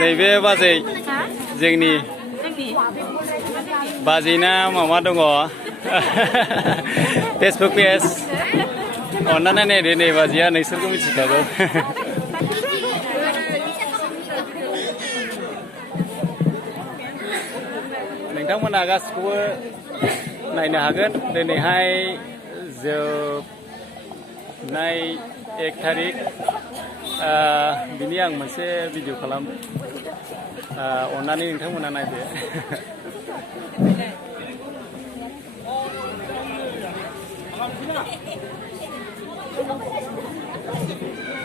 नैबे बाजै जोंनि बाजैना माबा दङ फेसबुक पेज अन्नानै नायदो नै बाजैया नोंसोरखौ मिथिखागौ नोंथांमोना गासिखौबो नायनो हागोन दिनैहाय जोबनाय 1 तारिख बिनि आं मोनसे भिडिअ खालाम अन्नानै नोंथांमोना नायदो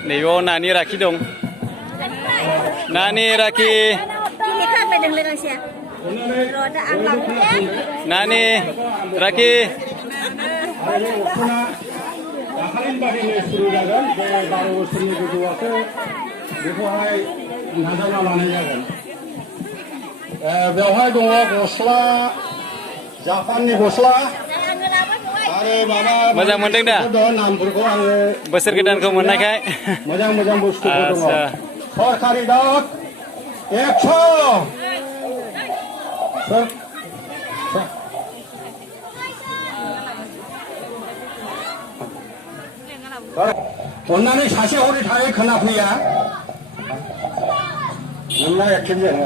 नैबेयाव नानि राखि दं नानि राखि नानि राखि दाखालिनि बादिनो सुरु जागोन बे 12 बोसोरनि गोजौआसो बेखौहाय नाजावना लानाय जागोन बेवहाय दङ गस्ला जापाननि गस्ला आरो माबा मोजां मोनदों दा नामफोरखौ आङो बोसोर गोदानखौ मोननायखाय मोजां मोजां बुस्थुफोर दङ सरकारि दाग 100 अन्नानै सासे हरै थाङै खोनाफैया नोंना एक्टिभ जोङो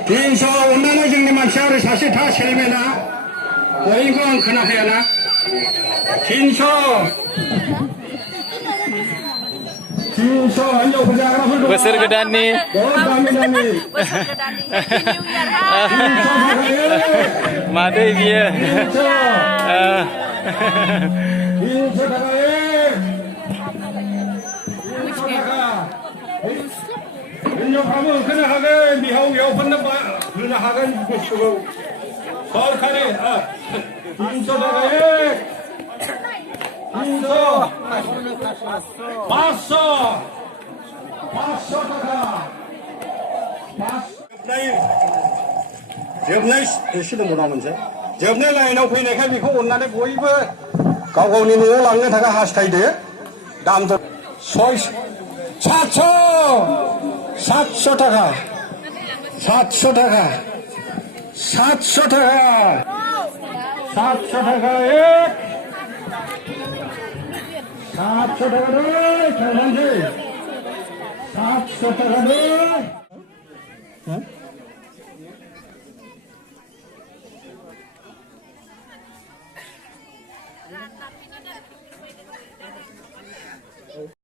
300 अन्नानै जोंनि मानसिया ओरै सासे था सेलमेना ओरैखौ आं खोनाफैयाना 300 हिनजावफोर जाग्राफोर दङ बोसोर गोदाननि मादै बियो 300 हिनजावफ्राबो ओंखारनो हागोन बिहावफोरनो होनो हागोन बुस्थुखौ सरकारि 300 थाखा 500 थाखा जोबनाय एसे दंबावो मोनसे जोबनाय लाइनाव फैनायखाय बेखौ अननानै बयबो गाव गावनि न'आव लांनो थाखाय हास्थायदो दाम 700 थाखा 700 थाखा 700 थाखा 700 थाखा 700 थाखा दै 700 थाखा दै